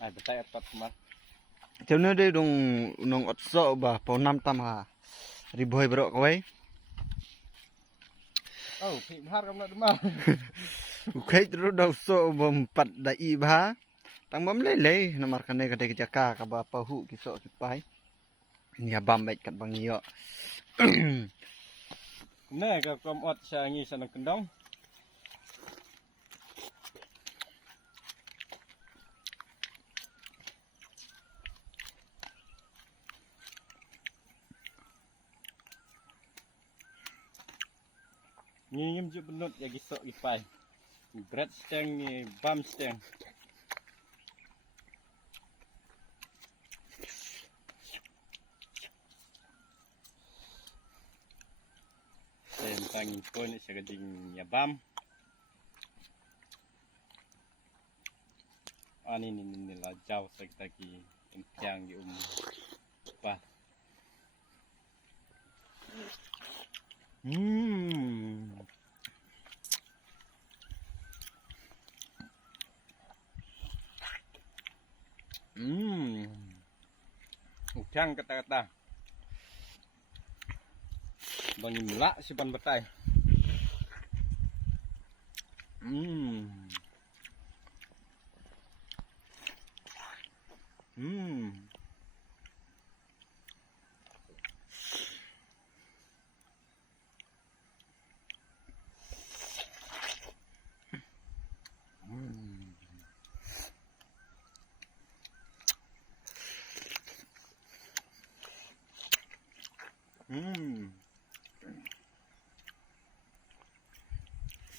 ai betai apat mat Cho nên đây đồng nông ớt sợ bà bao năm tam hà riboy bro kawai. phi har kam na duma Ukay terus daw so mempat dai bah. Tang bam lele namar kanai kadai kejaka ka ba pahu kisok kipai. Nya bam baik kat bang yo. nè ka kom ot sa ngi sa nang kendong ngim ju benut ya gisok ipai bread steng ni bam steng sen pangin pun sa gading ya bam ani ni la jaw sa taki impiang di pa Uchang kata-kata bangin mula si pan batay